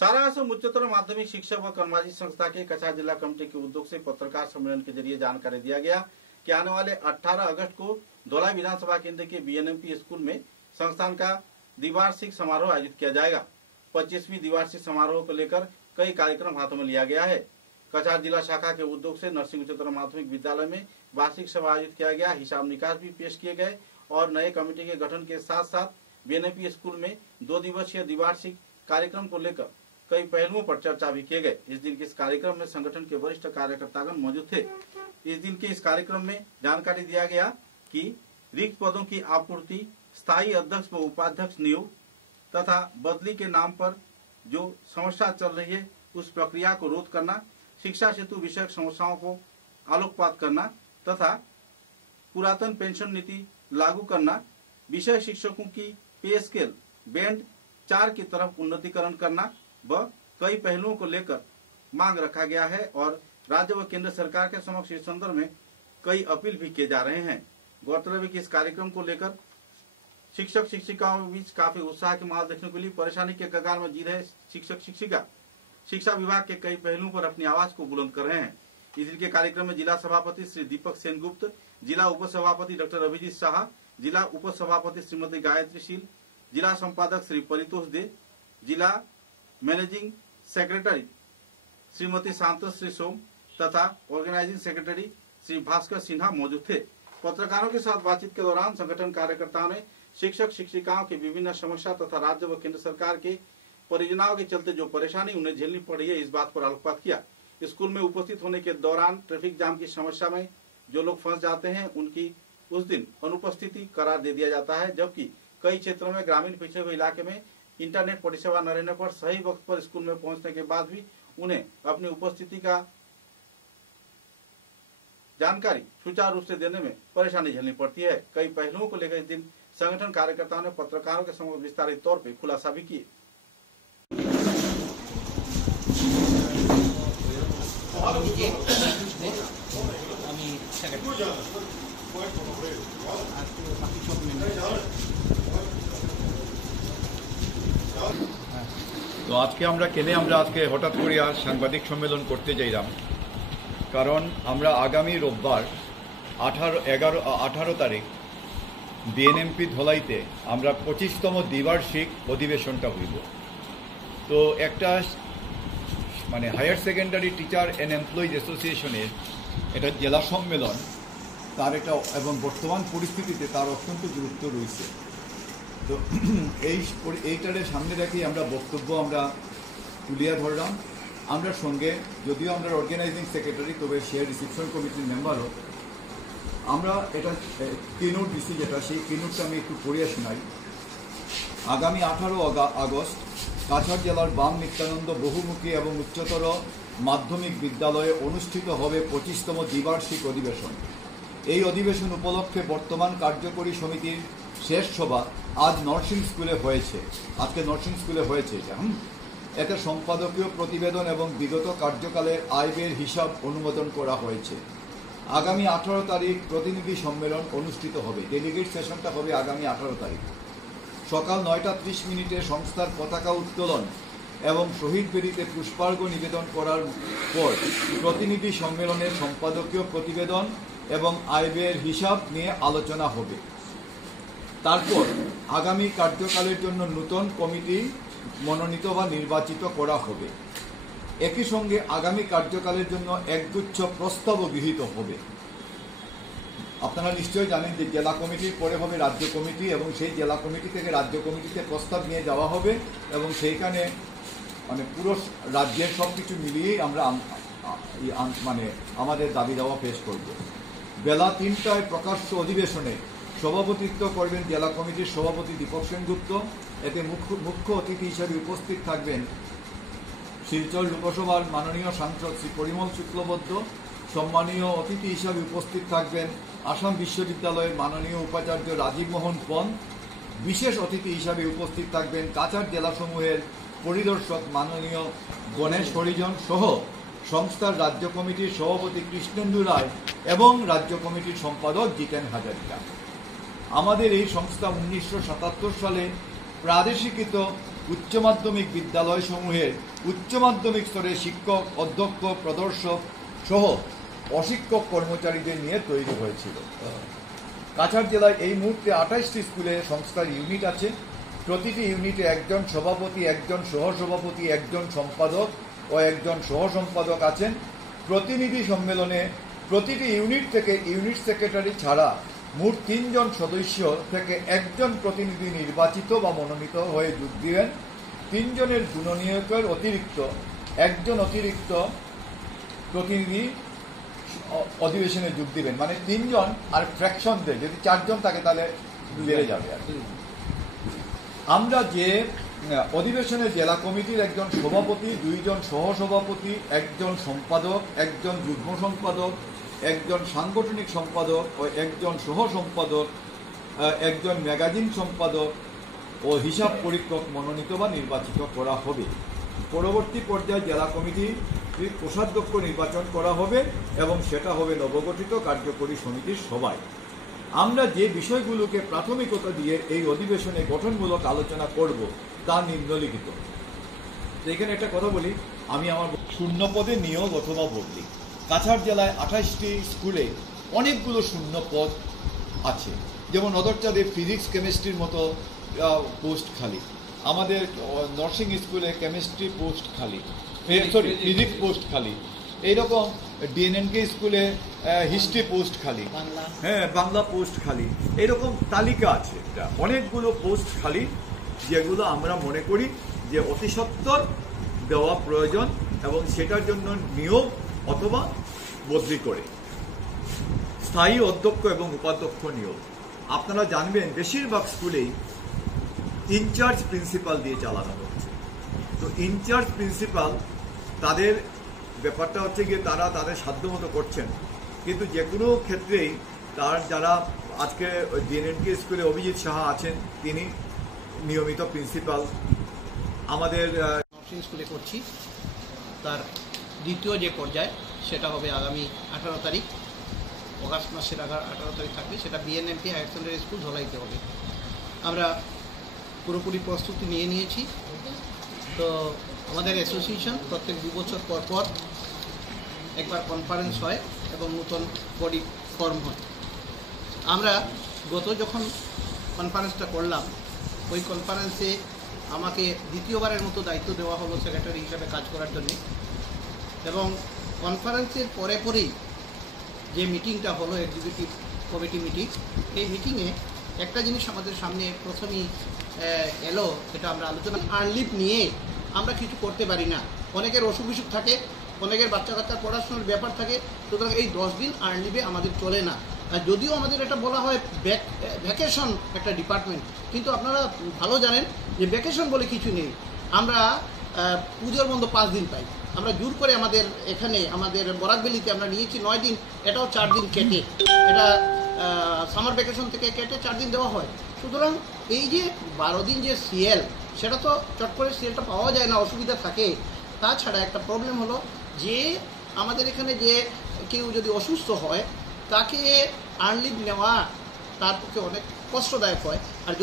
सारा असम उच्चतर माध्यमिक शिक्षा व कर्मचारी संस्था के कछार जिला कमेटी के उद्योग से पत्रकार सम्मेलन के जरिए जानकारी दिया गया कि आने वाले 18 अगस्त को धौलाई विधानसभा केंद्र के बीएनएमपी स्कूल में संस्थान का द्विवार्षिक समारोह आयोजित किया जाएगा। 25वीं द्विवार्षिक समारोह को लेकर कई कार्यक्रम हाथों में लिया गया है। कछार जिला शाखा के उद्योग से नरसिंह उच्चतर माध्यमिक विद्यालय में वार्षिक सभा आयोजित किया गया। हिसाब निकास भी पेश किए गए और नए कमेटी के गठन के साथ साथ बीएनएमपी स्कूल में 2 दिवसीय द्विवार्षिक कार्यक्रम को लेकर कई पहलुओं पर चर्चा भी किए गए। इस दिन के इस कार्यक्रम में संगठन के वरिष्ठ कार्यकर्तागण मौजूद थे। इस दिन के इस कार्यक्रम में जानकारी दिया गया कि रिक्त पदों की आपूर्ति, स्थायी अध्यक्ष व उपाध्यक्ष नियुक्त तथा बदली के नाम पर जो समस्या चल रही है उस प्रक्रिया को रोध करना, शिक्षा सेतु विषयक समस्याओं को आलोकपात करना तथा पुरातन पेंशन नीति लागू करना, विषय शिक्षकों की पे स्केल बैंड 4 की तरफ उन्नतीकरण करना व कई पहलुओं को लेकर मांग रखा गया है और राज्य व केंद्र सरकार के समक्ष इस संदर्भ में कई अपील भी किए जा रहे हैं। गौरतलब है कि इस कार्यक्रम को लेकर शिक्षक शिक्षिकाओं के बीच काफी उत्साह की माहौल देखने को मिली। परेशानी के कगार में जी रहे शिक्षक शिक्षिका शिक्षा विभाग के कई पहलुओं पर अपनी आवाज को बुलंद कर रहे हैं। इस दिन के कार्यक्रम में जिला सभापति श्री दीपक सेनगुप्त, जिला उप सभापति डॉक्टर अभिजीत शाह, जिला उप सभापति श्रीमती गायत्री शील, जिला संपादक श्री परितोष दे, जिला मैनेजिंग सेक्रेटरी श्रीमती शांतश्री सोम तथा ऑर्गेनाइजिंग सेक्रेटरी श्री भास्कर सिन्हा मौजूद थे। पत्रकारों के साथ बातचीत के दौरान संगठन कार्यकर्ताओं ने शिक्षक शिक्षिकाओं की विभिन्न समस्या तथा राज्य व केंद्र सरकार के परियोजनाओं के चलते जो परेशानी उन्हें झेलनी पड़ी है इस बात पर आलोकपात किया। स्कूल में उपस्थित होने के दौरान ट्रैफिक जाम की समस्या में जो लोग फंस जाते हैं उनकी उस दिन अनुपस्थिति करार दे दिया जाता है, जबकि कई क्षेत्रों में ग्रामीण पिछड़े हुए इलाके में इंटरनेट परिसेवा न रहने पर सही वक्त पर स्कूल में पहुंचने के बाद भी उन्हें अपनी उपस्थिति का जानकारी सुचारू रूप से देने में परेशानी झेलनी पड़ती है। कई पहलुओं को लेकर इस दिन संगठन कार्यकर्ताओं ने पत्रकारों के समक्ष विस्तारित तौर पर खुलासा भी किए। তো আজকে আমরা আজকে হঠাৎ করে আর সাংবাদিক সম্মেলন করতে যাইলাম, কারণ আমরা আগামী রোববার 18 তারিখ বিএনএমপি ধলাইতে আমরা 25তম দ্বিবার্ষিক অধিবেশনটা হইব। তো একটা মানে higher secondary teacher and employees অ্যাসোসিয়েশনের এটা জেলা সম্মেলন, তার এটা এবং বর্তমান পরিস্থিতিতে তার অত্যন্ত গুরুত্ব রয়েছে। তো এইটারে সামনে রেখেই আমরা বক্তব্য আমরা তুলিয়া ধরলাম। আমরা সঙ্গে যদিও আমরা অর্গানাইজিং সেক্রেটারি, তবে শেয়ার রিসিপশন কমিটির মেম্বারও আমরা এটা কিনোট দিছি, যেটা সেই কিনোটটা আমি একটু পড়িয়া শোনাই। আগামী 18 আগস্ট কাছাড় জেলার বাম নিত্যানন্দ বহুমুখী এবং উচ্চতর মাধ্যমিক বিদ্যালয়ে অনুষ্ঠিত হবে 25তম দ্বিবার্ষিক অধিবেশন। এই অধিবেশন উপলক্ষে বর্তমান কার্যকরী সমিতির শেষ সভা আজ নরসিং স্কুলে হয়েছে। এতে সম্পাদকীয় প্রতিবেদন এবং বিগত কার্যকালের আয় ব্যয়ের হিসাব অনুমোদন করা হয়েছে। আগামী 18 তারিখ প্রতিনিধি সম্মেলন অনুষ্ঠিত হবে। ডেলিগেট সেশনটা হবে আগামী 18 তারিখ সকাল 9:30 সংস্থার পতাকা উত্তোলন এবং শহীদ বেদিতে পুষ্পার্ঘ্য নিবেদন করার পর প্রতিনিধি সম্মেলনের সম্পাদকীয় প্রতিবেদন এবং আয় ব্যয়ের হিসাব নিয়ে আলোচনা হবে। তারপর আগামী কার্যকালের জন্য নতুন কমিটি মনোনীত বা নির্বাচিত করা হবে। একই সঙ্গে আগামী কার্যকালের জন্য একগুচ্ছ প্রস্তাবও গৃহীত হবে। আপনারা নিশ্চয়ই জানেন যে জেলা কমিটির পরে হবে রাজ্য কমিটি এবং সেই জেলা কমিটি থেকে রাজ্য কমিটিতে প্রস্তাব নিয়ে যাওয়া হবে এবং সেইখানে মানে পুরো রাজ্যের সব কিছু মিলিয়েই আমরা মানে আমাদের দাবি দাওয়া পেশ করব। বেলা 3টায় প্রকাশ্য অধিবেশনে সভাপতিত্ব করবেন জেলা কমিটির সভাপতি দীপক সেনগুপ্ত। এতে মুখ্য অতিথি হিসেবে উপস্থিত থাকবেন শিলচর লোকসভার মাননীয় সাংসদ শ্রী পরিমল শুক্লবৈদ্য। সম্মানীয় অতিথি হিসেবে উপস্থিত থাকবেন আসাম বিশ্ববিদ্যালয়ের মাননীয় উপাচার্য রাজীব মোহন পন্ত। বিশেষ অতিথি হিসেবে উপস্থিত থাকবেন কাছাড় জেলাসমূহের পরিদর্শক মাননীয় গণেশ হরিজন সহ সংস্থার রাজ্য কমিটির সভাপতি কৃষ্ণেন্দু রায় এবং রাজ্য কমিটির সম্পাদক জিতেন হাজারিকা। আমাদের এই সংস্থা 1977 সালে প্রাদেশিকৃত উচ্চ মাধ্যমিক বিদ্যালয়সমূহের উচ্চ মাধ্যমিক স্তরের শিক্ষক, অধ্যক্ষ, প্রদর্শক সহ অশিক্ষক কর্মচারীদের নিয়ে তৈরি হয়েছিল। কাছাড় জেলায় এই মুহূর্তে 28টি স্কুলে সংস্থার ইউনিট আছে। প্রতিটি ইউনিটে একজন সভাপতি, একজন সহসভাপতি, একজন সম্পাদক ও একজন সহসম্পাদক আছেন। প্রতিনিধি সম্মেলনে প্রতিটি ইউনিট থেকে ইউনিট সেক্রেটারি ছাড়া মোট 3 জন সদস্য থেকে একজন প্রতিনিধি নির্বাচিত বা মনোনীত হয়ে যোগ দিবেন। 3 জনের গুণনীয়কের অতিরিক্ত একজন অতিরিক্ত প্রতিনিধি অধিবেশনে যোগ দিবেন, মানে 3 জন আর ফ্র্যাকশন দেয়, যদি 4 জন থাকে তাহলে বেড়ে যাবে আর কি। আমরা যে অধিবেশনে জেলা কমিটির একজন সভাপতি, 2 জন সহসভাপতি, একজন সম্পাদক, একজন যুগ্ম সম্পাদক, একজন সাংগঠনিক সম্পাদক ও একজন সহ সম্পাদক, একজন ম্যাগাজিন সম্পাদক ও হিসাব পরীক্ষক মনোনীত বা নির্বাচিত করা হবে। পরবর্তী পর্যায়ে জেলা কমিটির কোষাধ্যক্ষ নির্বাচন করা হবে এবং সেটা হবে নবগঠিত কার্যকরী সমিতির সভায়। আমরা যে বিষয়গুলোকে প্রাথমিকতা দিয়ে এই অধিবেশনে গঠনমূলক আলোচনা করব তা নিম্নলিখিত। এখানে একটা কথা বলি, আমি আমার শূন্য পদে নিয়োগ অথবা বদলি। কাছাড় জেলায় 28টি স্কুলে অনেকগুলো শূন্য পদ আছে, যেমন নদরচাঁদে ফিজিক্স কেমিস্ট্রির মতো পোস্ট খালি, আমাদের নার্সিং স্কুলে কেমিস্ট্রি পোস্ট খালি, ফিজিক্স পোস্ট খালি, এইরকম ডিএনএনকে স্কুলে হিস্ট্রি পোস্ট খালি, বাংলা পোস্ট খালি, এইরকম তালিকা আছে। অনেকগুলো পোস্ট খালি যেগুলো আমরা মনে করি যে অতি সত্বর দেওয়া প্রয়োজন এবং সেটার জন্য নিয়োগ অথবা বদলি করে। স্থায়ী অধ্যক্ষ এবং উপাধ্যক্ষ নিয়োগ। আপনারা জানবেন বেশিরভাগ স্কুলেই ইনচার্জ প্রিন্সিপাল দিয়ে চালানো হচ্ছে। তো ইনচার্জ প্রিন্সিপাল তাদের ব্যাপারটা হচ্ছে গিয়ে তারা তাদের সাধ্যমতো করছেন, কিন্তু যে কোনো ক্ষেত্রেই তার যারা আজকে ডিএনএনকে স্কুলে অভিজিৎ সাহা আছেন তিনি নিয়মিত প্রিন্সিপাল। আমাদের নার্সিং স্কুলে করছি, তার দ্বিতীয় যে পর্যায় সেটা হবে আগামী 18 তারিখ, অগাস্ট মাসের 18 তারিখ থাকবে, সেটা বিএনএমপি হায়ার সেকেন্ডারি স্কুল ধলাইতে হবে। আমরা পুরোপুরি প্রস্তুতি নিয়ে নিয়েছি। তো আমাদের অ্যাসোসিয়েশন প্রত্যেক 2 বছর পর পর একবার কনফারেন্স হয় এবং নতুন বডি ফর্ম হয়। আমরা যখন কনফারেন্সটা করলাম, ওই কনফারেন্সে আমাকে দ্বিতীয়বারের মতো দায়িত্ব দেওয়া হলো সেক্রেটারি হিসাবে কাজ করার জন্য। এবং কনফারেন্সের পরেই যে মিটিংটা হলো এক্সিকিউটিভ কমিটি মিটিং, এই মিটিংয়ে একটা জিনিস আমাদের সামনে প্রথমেই এলো, সেটা আমরা আলোচনা, আর্নলিভ নিয়ে আমরা কিছু করতে পারি না। অনেকের অসুখ বিসুখ থাকে, অনেকের বাচ্চা কাচ্চার পড়াশোনার ব্যাপার থাকে, সুতরাং এই 10 দিন আর্নলিভে আমাদের চলে না। যদিও আমাদের এটা বলা হয় ভ্যাকেশন একটা ডিপার্টমেন্ট, কিন্তু আপনারা ভালো জানেন যে ভ্যাকেশন বলে কিছু নেই। আমরা পুজোর বন্ধ 5 দিন পাই। আমরা জোর করে আমাদের বরাকবেলিতে আমরা নিয়েছি 9 দিন, এটাও 4 দিন কেটে, এটা সামার ভ্যাকেশন থেকে কেটে 4 দিন দেওয়া হয়। সুতরাং এই যে 12 দিন যে সিএল, সেটা তো চট করে সিএলটা পাওয়া যায় না, অসুবিধা থাকে। তাছাড়া একটা প্রবলেম হলো যে আমাদের এখানে যে কেউ যদি অসুস্থ হয় তাকে আর্নলিভ নেওয়া তার পক্ষে অনেক কষ্টদায়ক হয়। আর